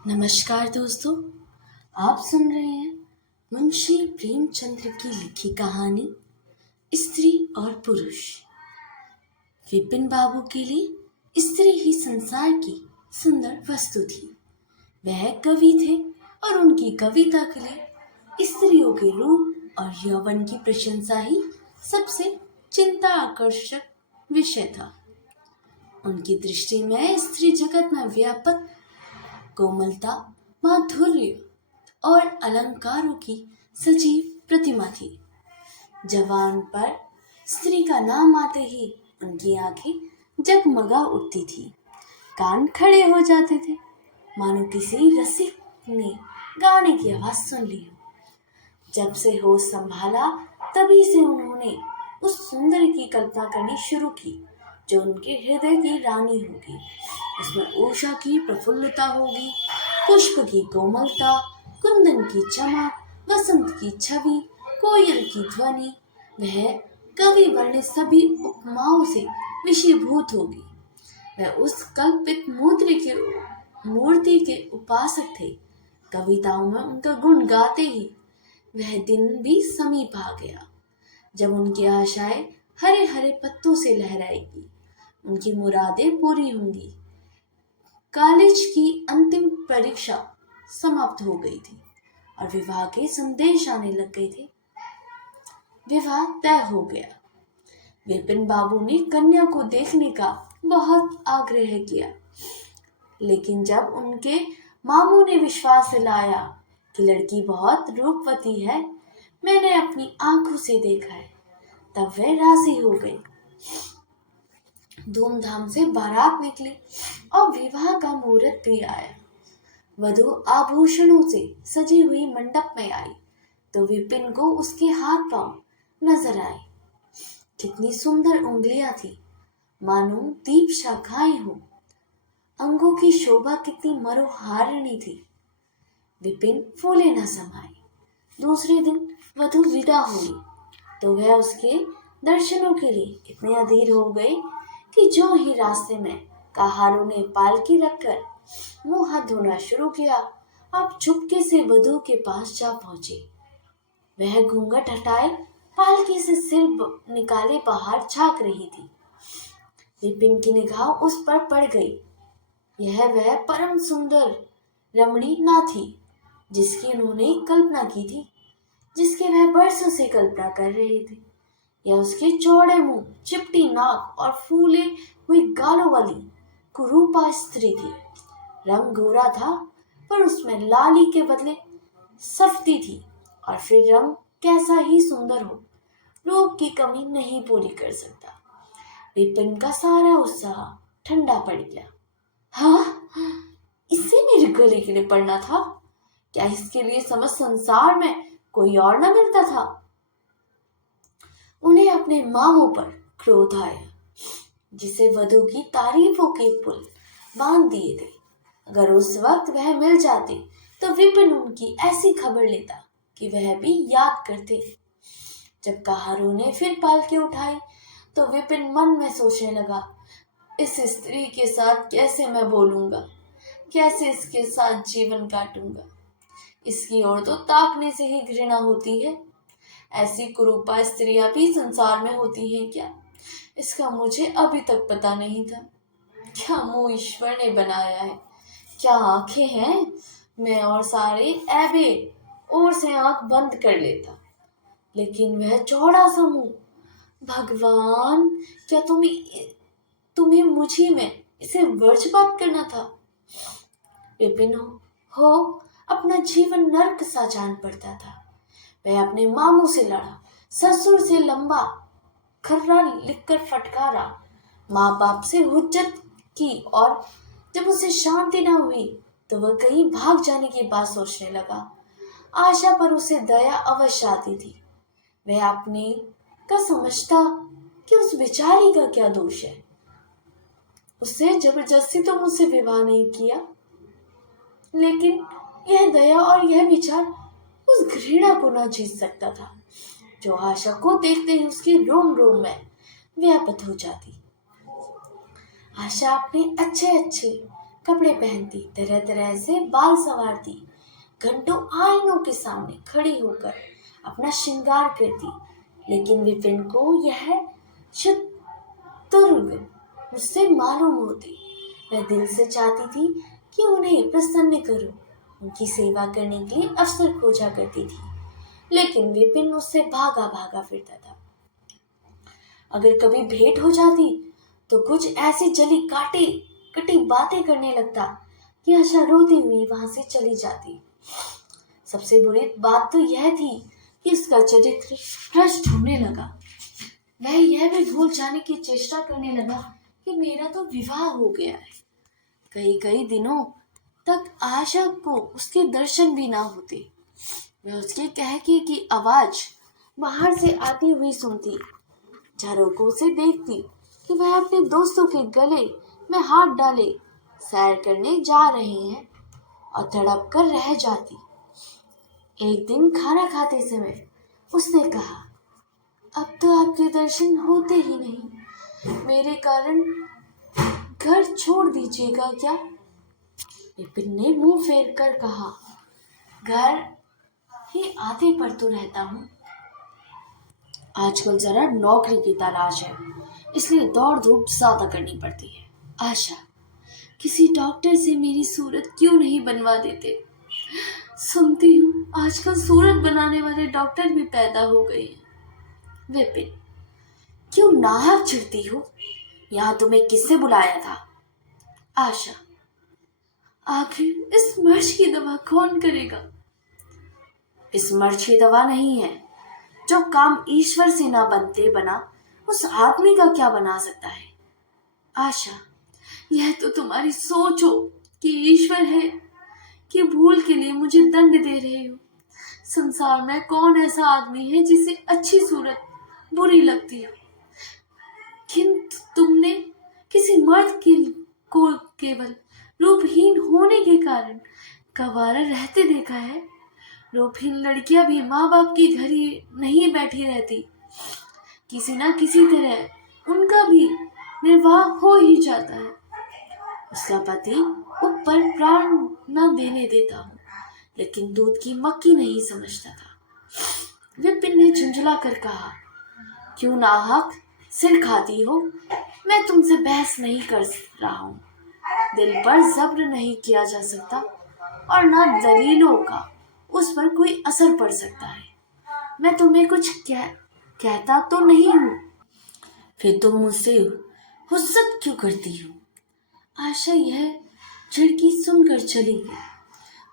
नमस्कार दोस्तों, आप सुन रहे हैं मुंशी प्रेमचंद्र की लिखी कहानी स्त्री और पुरुष। विपिन बाबू के लिए स्त्री ही संसार की सुंदर वस्तु थी। वह कवि थे और उनकी कविता के लिए स्त्रियों के रूप और यौवन की प्रशंसा ही सबसे चिंता आकर्षक विषय था। उनकी दृष्टि में स्त्री जगत में व्यापक कोमलता, माधुर्य और अलंकारों की सजीव प्रतिमा थी। जवान पर स्त्री का नाम आते ही उनकी आंखें जगमगा उठती थी, कान खड़े हो जाते थे, मानो किसी रसिक ने गाने की आवाज सुन ली हो। जब से होश संभाला तभी से उन्होंने उस सुंदर की कल्पना करनी शुरू की जो उनके हृदय की रानी होगी। उसमें उषा की प्रफुल्लता होगी, पुष्प की कोमलता, कुंदन की चमक, वसंत की छवि, कोयल की ध्वनि। वह कवि वर्णित सभी उपमाओं से विषीभूत होगी। वह उस कल्पित मूर्ति के उपासक थे। कविताओं में उनका गुण गाते ही वह दिन भी समीप आ गया जब उनकी आशाएं हरे हरे पत्तों से लहराएगी, उनकी मुरादें पूरी होंगी। कॉलेज की अंतिम परीक्षा समाप्त हो गई थी और विवाह के संदेश आने लग गए थे। विवाह तय हो गया। विपिन बाबू ने कन्या को देखने का बहुत आग्रह किया, लेकिन जब उनके मामू ने विश्वास दिलाया कि लड़की बहुत रूपवती है, मैंने अपनी आंखों से देखा है, तब वे राजी हो गए। धूमधाम से बारात निकली और विवाह का मुहूर्त भी आया। वधू आभूषणों से सजी हुई मंडप में आई तो विपिन को उसके हाथ पांव नजर आए। कितनी सुंदर उंगलियां थी, मानो दीप शाखाएं हो। अंगों की शोभा कितनी मनोहारिणी थी। विपिन फूले न समाये। दूसरे दिन वधू विदा हुई तो वह उसके दर्शनों के लिए इतने अधीर हो गए कि जो ही रास्ते में कहारों ने पालकी रखकर मुंह हाथ धोना शुरू किया, आप चुपके से वधू के पास जा पहुंचे। वह घूंघट हटाए पालकी से सिर निकाले बाहर झांक रही थी। विपिन की निगाह उस पर पड़ गई। यह वह परम सुंदर रमणी ना थी जिसकी उन्होंने कल्पना की थी, जिसके वह बरसों से कल्पना कर रहे थे। यह उसके चौड़े मुंह, चिपटी नाक और फूले हुई गालों वाली कुरूपा स्त्री थी। रंग गोरा था पर उसमें लाली के बदले सफ्ती थी, और फिर रंग कैसा ही सुंदर हो, रूप की कमी नहीं पूरी कर सकता। विपिन का सारा उत्साह ठंडा पड़ गया। हाँ, इससे मेरे गले के लिए पड़ना था। क्या इसके लिए समस्त संसार में कोई और न मिलता था? उन्हें अपने मामू पर क्रोध आया, जिसे वधू की तारीफों के पुल बांध दिए थे। अगर उस वक्त वह मिल जाते तो विपिन उनकी ऐसी खबर लेता कि वह भी याद करते। जब कहारों ने फिर पालकी उठाई तो विपिन मन में सोचने लगा, इस स्त्री के साथ कैसे मैं बोलूंगा, कैसे इसके साथ जीवन काटूंगा। इसकी ओर तो ताकने से ही घृणा होती है। ऐसी कुरूपा स्त्रियां भी संसार में होती हैं क्या? इसका मुझे अभी तक पता नहीं था। क्या मुंह ईश्वर ने बनाया है, क्या आंखें हैं। मैं और सारे ऐबे और से आंख बंद कर लेता, लेकिन वह चौड़ा सा मुंह। भगवान, क्या तुम्हें मुझी में इसे वर्जपात करना था? विपिन हो अपना जीवन नर्क सा जान पड़ता था। वह अपने मामू से लड़ा, ससुर से लंबा खर्रा लिखकर फटकारा, माँ बाप से हुज्जत की, और जब उसे शांति न हुई तो वह कहीं भाग जाने की बात सोचने लगा। आशा पर उसे दया अवश्य आती थी। वह अपने का समझता कि उस बेचारी का क्या दोष है। उससे जबरदस्ती तो मुझसे विवाह नहीं किया, लेकिन यह दया और यह विचार उस घृणा को न जीत सकता था जो आशा को देखते ही उसके रोम रोम में व्याप्त हो जाती। आशा अपने अच्छे अच्छे कपड़े पहनती, तरह तरह से बाल संवारती, घंटों आईनों के सामने खड़ी होकर अपना श्रृंगार करती। लेकिन विपिन को यह शत्रुघ्न मुझसे मालूम होते। मैं दिल से चाहती थी कि उन्हें प्रसन्न करूं, उनकी सेवा करने के लिए अवसर खोजा करती थी, लेकिन विपिन मुझसे भागा भागा फिरता था। अगर कभी भेंट हो जाती तो कुछ ऐसी जली काटी कटी बातें करने लगता कि आशा रोती हुई वहां से चली जाती। सबसे बुरी बात तो यह थी कि उसका चरित्र भ्रष्ट होने लगा। वह यह भी भूल जाने की चेष्टा करने लगा कि मेरा तो विवाह हो गया है। कई कई दिनों तक आशा को उसके दर्शन भी ना होते। वह उसके कहके की आवाज बाहर से आती हुई सुनती, झरोकों से देखती कि वह अपने दोस्तों के गले में हाथ डाले सैर करने जा रहे हैं और तड़प कर रह जाती। एक दिन खाना खाते समय उसने कहा, अब तो आपके दर्शन होते ही नहीं, मेरे कारण घर छोड़ दीजिएगा क्या? विपिन ने मुंह फेर कर कहा, घर ही आते पर तो रहता हूँ। आजकल जरा नौकरी की तलाश है, इसलिए दौड़ धूप ज्यादा करनी पड़ती है। आशा, किसी डॉक्टर से मेरी सूरत क्यों नहीं बनवा देते? सुनती हूँ आजकल सूरत बनाने वाले डॉक्टर भी पैदा हो गए हैं। विपिन, क्यों नाहक चिढ़ती हो? यहाँ तुम्हें किससे बुलाया था? आशा, आखिर इस मर्ज की दवा कौन करेगा? इस मर्ज की दवा नहीं है। जो काम ईश्वर से ना बनते बना, उस आदमी का क्या बना सकता है? आशा, यह तो तुम्हारी सोच हो कि ईश्वर है कि भूल के लिए मुझे दंड दे रहे हो। संसार में कौन ऐसा आदमी है जिसे अच्छी सूरत बुरी लगती हो? किंतु तुमने किसी मर्द को केवल रूपहीन होने के कारण गंवारा रहते देखा है। रूपहीन लड़कियां भी माँ बाप की घर ही नहीं बैठी रहती, किसी ना किसी तरह उनका भी निर्वाह हो ही जाता है। उसका पति ऊपर प्राण न देने देता हूँ, लेकिन दूध की मक्खी नहीं समझता था। विपिन ने झुंझला कर कहा, क्यों नाहक सिर खाती हो? मैं तुमसे बहस नहीं कर रहा हूँ। दिल पर जब्र नहीं किया जा सकता और ना दलीलों का उस पर कोई असर पड़ सकता है। मैं तुम्हें कुछ कहता तो नहीं हूँ, फिर तुम मुझसे हुज्जत क्यों करती हो? आशा यह झिड़की सुनकर चली गई।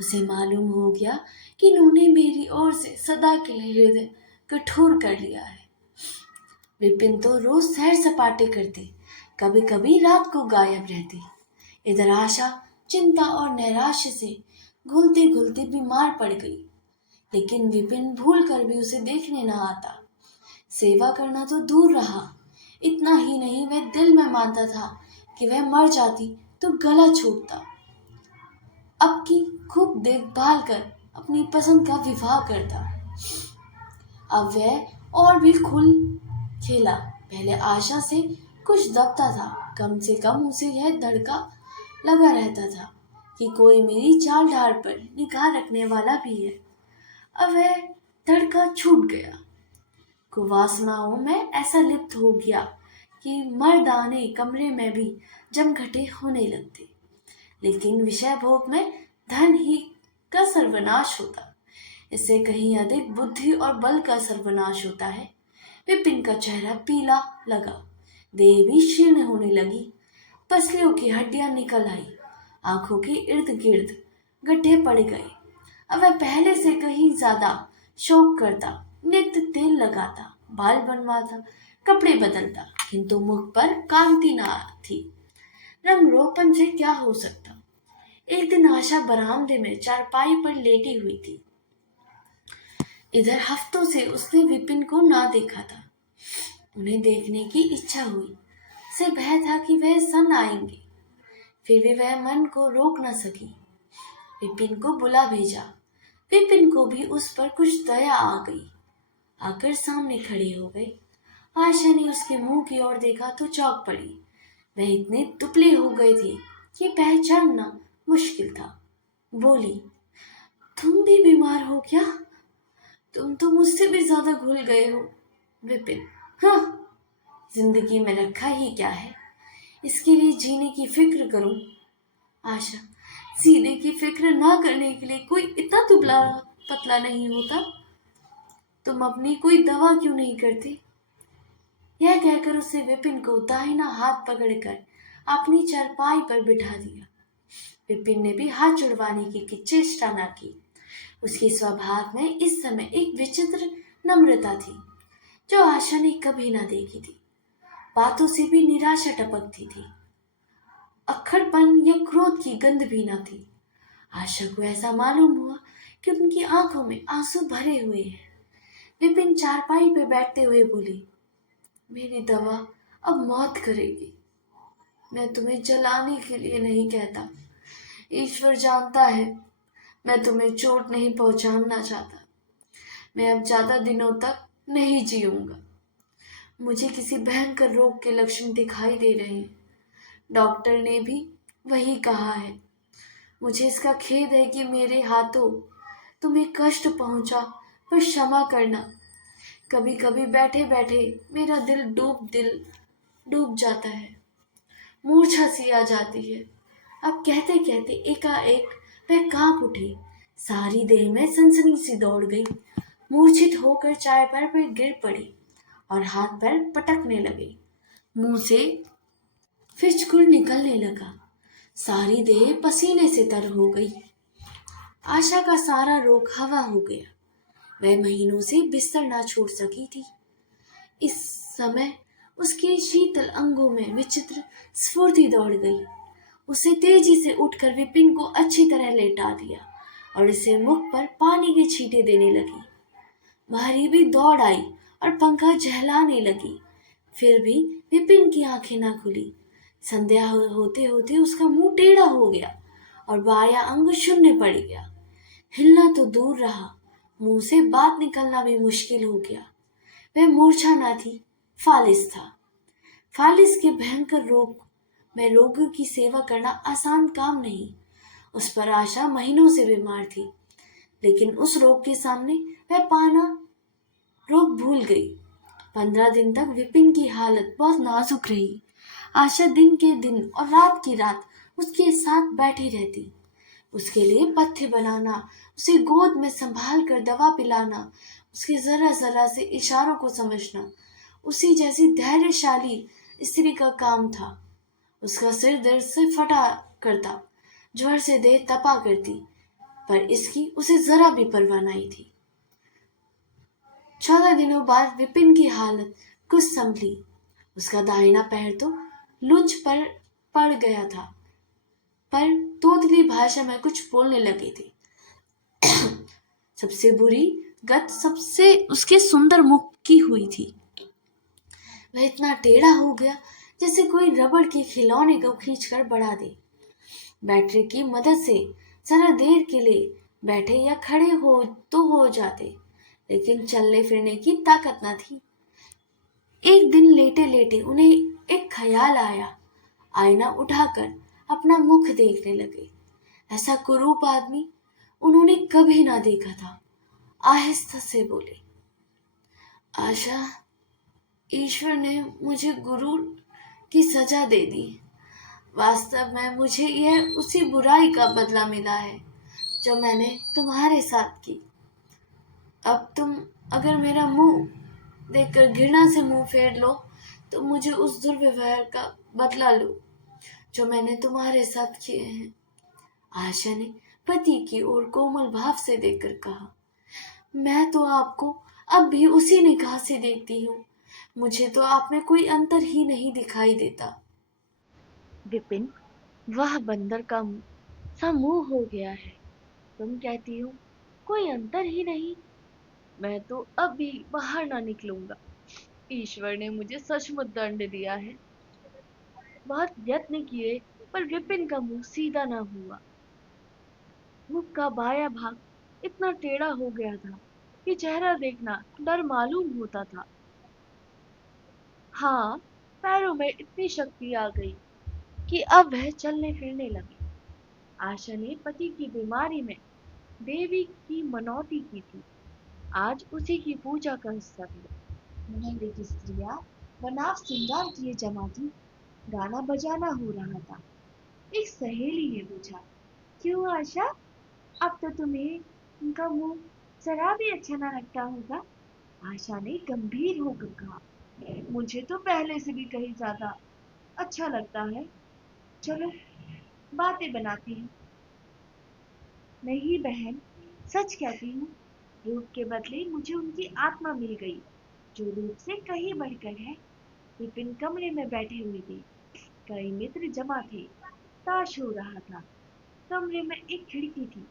उसे मालूम हो गया कि इन्होंने मेरी ओर से सदा के लिए हृदय कठोर कर लिया है। विपिन तो रोज सैर सपाटे करती, कभी कभी रात को गायब रहती। इधर आशा चिंता और नैराश्य से घुलते घुलते बीमार पड़ गई, लेकिन विपिन भूल कर भी उसे देखने न आता। सेवा करना तो दूर रहा, इतना ही नहीं वह दिल में मानता था कि वह मर जाती तो गला छूटता। अब की खूब देखभाल कर अपनी पसंद का विवाह करता। अब वह और भी खुल खेला। पहले आशा से कुछ दबता था, कम से कम उसे यह धड़का लगा रहता था कि कोई मेरी चाल ढाल पर निगाह रखने वाला भी है। अब वह धड़का छूट गया। कुवासनाओं में ऐसा लिप्त हो गया कि मर्दाने कमरे में भी जमघटे होने लगते। लेकिन विषय भोग में धन ही का सर्वनाश होता, इससे कहीं अधिक बुद्धि और बल का सर्वनाश होता है। विपिन का चेहरा पीला लगा, देह भी शीर्ण होने लगी, पसलियों की हड्डियां निकल आई, आंखों के इर्द गिर्द गड्ढे पड़ गए। अब वह पहले से कहीं ज्यादा शौक करता, नित्य तेल लगाता, बाल बनवाता, कपड़े बदलता, किंतु मुख पर कांति ना थी। रंग रोपन से क्या हो सकता? एक दिन आशा बरामदे में चारपाई पर लेटी हुई थी। इधर हफ्तों से उसने विपिन को ना देखा था। उन्हें देखने की इच्छा हुई। उसे भय था कि वह सन आएंगे, फिर भी वह मन को रोक न सकी। विपिन को बुला भेजा। विपिन को भी उस पर कुछ दया आ गई। आकर सामने खड़े हो गए। आशा ने उसके मुंह की ओर देखा तो चौंक पड़ी। वह इतने दुबले हो गए थे ये पहचानना मुश्किल था। बोली, तुम भी बीमार हो क्या? तुम तो मुझसे भी ज्यादा घुल गए हो। विपिन, हाँ, जिंदगी में रखा ही क्या है, इसके लिए जीने की फिक्र करूं। आशा, जीने की फिक्र ना करने के लिए कोई इतना दुबला पतला नहीं होता। तुम अपनी कोई दवा क्यों नहीं करती? यह कहकर उसे विपिन को दाहिना हाथ पकड़कर अपनी चारपाई पर बिठा दिया। विपिन ने भी हाथ जुड़वाने की चेष्टा न की। उसके स्वभाव में इस समय एक विचित्र नम्रता थी जो आशा ने कभी न देखी थी। बातों से भी निराशा टपकती थी। अक्खड़पन या क्रोध की गंध भी न थी। आशा को ऐसा मालूम हुआ कि उनकी आंखों में आंसू भरे हुए हैं। विपिन चारपाई पर बैठते हुए बोली, मेरी दवा अब मौत करेगी। मैं तुम्हें जलाने के लिए नहीं कहता। ईश्वर जानता है मैं तुम्हें चोट नहीं पहुंचाना चाहता। मैं अब ज्यादा दिनों तक नहीं जीऊंगा। मुझे किसी भयंकर रोग के लक्षण दिखाई दे रहे हैं। डॉक्टर ने भी वही कहा है। मुझे इसका खेद है कि मेरे हाथों तुम्हें कष्ट पहुंचा, पर क्षमा करना। कभी कभी बैठे बैठे मेरा दिल डूब जाता है। मूर्छा सी आ जाती है। अब कहते कहते एकाएक वह कांप उठी। सारी देह में सनसनी सी दौड़ गई। मूर्छित होकर चाय पर गिर पड़ी और हाथ पैर पटकने लगे। मुंह से फिचकुर निकलने लगा। सारी देह पसीने से तर हो गई। आशा का सारा रोग हवा हो गया। वह महीनों से बिस्तर ना छोड़ सकी थी। इस समय उसके शीतल अंगों में विचित्र स्फूर्ति दौड़ गई। उसे तेजी से उठकर विपिन को अच्छी तरह लेटा दिया और इसे मुख पर पानी की छींटे देने लगी। मारी भी दौड़ आई और पंखा झहलाने लगी। फिर भी विपिन की आंखें ना खुली। संध्या होते होते उसका मुंह टेढ़ा हो गया और बायां अंग शून्य पड़ गया। हिलना तो दूर रहा, मुंह से बात निकलना भी मुश्किल हो गया। वह मूर्छा न थी, फालिस था। फालिस के भयंकर रोग में रोगी की सेवा करना आसान काम नहीं। उस पर आशा महीनों से बीमार थी, लेकिन उस रोग के सामने वह पाना रोग भूल गई। 15 दिन तक विपिन की हालत बहुत नाजुक रही। आशा दिन के दिन और रात की रात उसके साथ बैठी रहती। उसके लिए पथ्य बनाना, उसे गोद में संभाल कर दवा पिलाना, उसके जरा जरा से इशारों को समझना उसी जैसी धैर्यशाली स्त्री का काम था। उसका सिर दर्द से फटा करता, ज्वर से देह तपा करती, पर इसकी उसे जरा भी परवाह नहीं थी। 14 दिनों बाद विपिन की हालत कुछ संभली। उसका दाहिना पैर तो लुंज पर पड़ गया था, पर तोतली भाषा में कुछ बोलने लगी थी। सबसे बुरी गत सबसे उसके सुंदर मुख की हुई थी। वह इतना टेढ़ा हो गया जैसे कोई रबड़ के खिलौने को खींचकर बढ़ा दे। बैटरी की मदद से जरा देर के लिए बैठे या खड़े हो तो हो जाते, लेकिन चलने फिरने की ताकत न थी। एक दिन लेटे लेटे उन्हें एक ख्याल आया। आईना उठाकर अपना मुख देखने लगे। ऐसा कुरूप आदमी उन्होंने कभी ना देखा था। आहिस्ता से बोले, आशा, ईश्वर ने मुझे गुरु की सजा दे दी। वास्तव में मुझे यह उसी बुराई का बदला मिला है जो मैंने तुम्हारे साथ की। अब तुम अगर मेरा मुंह देखकर घृणा से मुंह फेर लो तो मुझे उस दुर्व्यवहार का बदला लो जो मैंने तुम्हारे साथ किए हैं। आशा ने पति की ओर कोमल भाव से देखकर कहा, मैं तो आपको अब भी उसी निगाह से देखती हूँ। मुझे तो आप में कोई अंतर ही नहीं दिखाई देता। विपिन, वह बंदर का सा मुंह हो गया है। तुम कहती हो कोई अंतर ही नहीं। मैं तो अब भी बाहर ना निकलूंगा। ईश्वर ने मुझे सचमुच दंड दिया है। बहुत यत्न किए, पर विपिन का मुंह सीधा ना हुआ। मुख का बायां भाग इतना टेढ़ा हो गया था कि चेहरा देखना डर मालूम होता था। हाँ, पैरों में इतनी शक्ति आ गई कि अब वह चलने फिरने लगी। आशा ने पति की बीमारी में देवी की मनौती की थी, आज उसी की पूजा का हिस्सा थी। मोहल्ले की स्त्रियां बनाव श्रृंगार किए जमा थी, गाना बजाना हो रहा था। एक सहेली ने पूछा, क्यों आशा, अब तो तुम्हें उनका मुंह जरा भी अच्छा ना लगता होगा। आशा ने गंभीर होकर कहा, मुझे तो पहले से भी कहीं ज्यादा अच्छा लगता है। चलो बातें बनाती हैं। नहीं बहन, सच कहती हूँ, रूप के बदले मुझे उनकी आत्मा मिल गई, जो रूप से कहीं बढ़कर है। विपिन कमरे में बैठे हुए थे, कई मित्र जमा थे, ताश हो रहा था। कमरे में एक खिड़की थी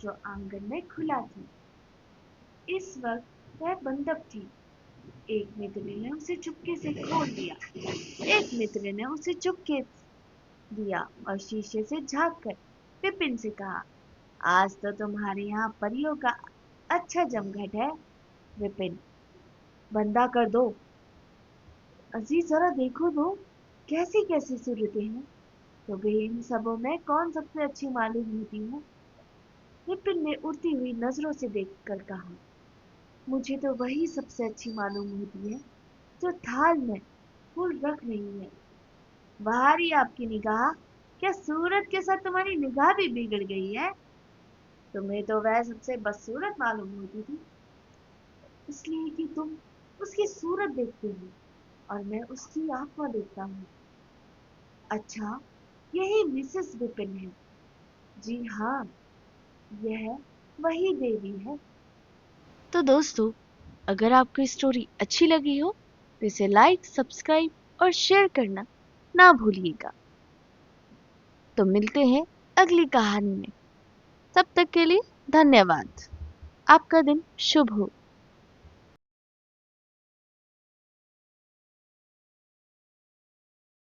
जो आंगन में खुला थी। इस वक्त वह बंद थी। एक मित्र ने उसे चुपके से खोल दिया। एक मित्र ने उसे चुपके दिया और शीशे से झांक कर विपिन से कहा, आज तो तुम्हारे यहाँ परियों का अच्छा जमघट है। विपिन, बंदा कर दो। अजीज जरा देखो तो, कैसी कैसी सूरतें हैं। तुम्हें इन सबों में कौन सबसे अच्छी मालूम होती है? विपिन ने उड़ती हुई नजरों से देखकर कहा, मुझे तो वही सबसे अच्छी मालूम होती है जो थाल में फूल रख रही है। बाहरी आपकी निगाह, क्या सूरत के साथ तुम्हारी निगाह भी बिगड़ गई है? तुम्हें तो वह सबसे बदसूरत मालूम होती थी, इसलिए कि तुम उसकी सूरत देखते हो और मैं उसकी आत्मा देखता हूँ। अच्छा, यही मिसेस विपिन है। जी हाँ, यह वही देवी है। तो दोस्तों, अगर आपको स्टोरी अच्छी लगी हो तो इसे लाइक, सब्सक्राइब और शेयर करना ना भूलिएगा। तो मिलते हैं अगली कहानी में। तब तक के लिए धन्यवाद। आपका दिन शुभ हो।